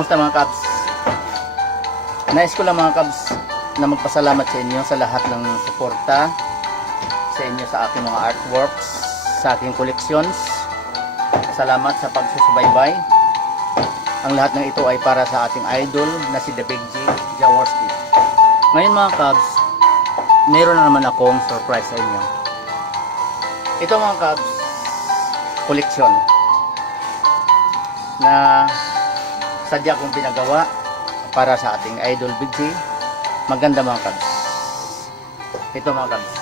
Kumusta mga Kabs? Nais ko lang mga Kabs na magpasalamat sa inyo sa lahat ng suporta sa inyo sa aking mga artworks, sa aking collections. Salamat sa pagsusubaybay. Ang lahat ng ito ay para sa ating idol na si The Big G Jaworski. Ngayon mga Kabs, meron na naman akong surprise sa inyo. Ito mga Kabs, collection na sadya kong pinagawa para sa ating idol Big G. Maganda mga Kabs. Ito mga Kabs.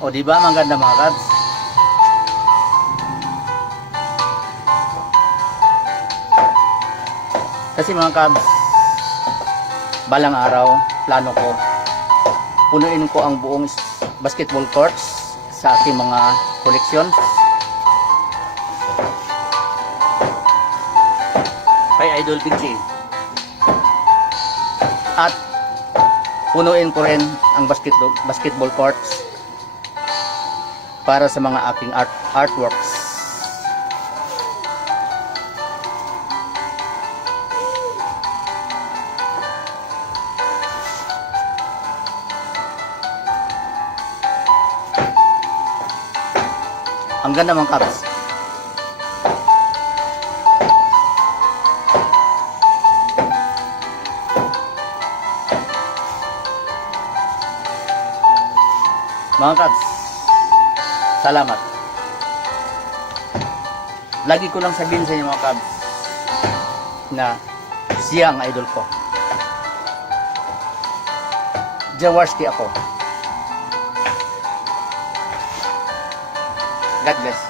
O diba maganda mga Kabs? Kasi mga Kabs, balang araw, plano ko punuin ko ang buong basketball courts sa aking mga koleksyon. Kay Idol Big G. At punuin ko rin ang basketball courts para sa mga aking artworks. Ang ganda mga Kabs. Mga Kabs, salamat. Lagi ko lang sabihin sa inyo mga Kabs na siya ang idol ko. Jaworski ako. God bless.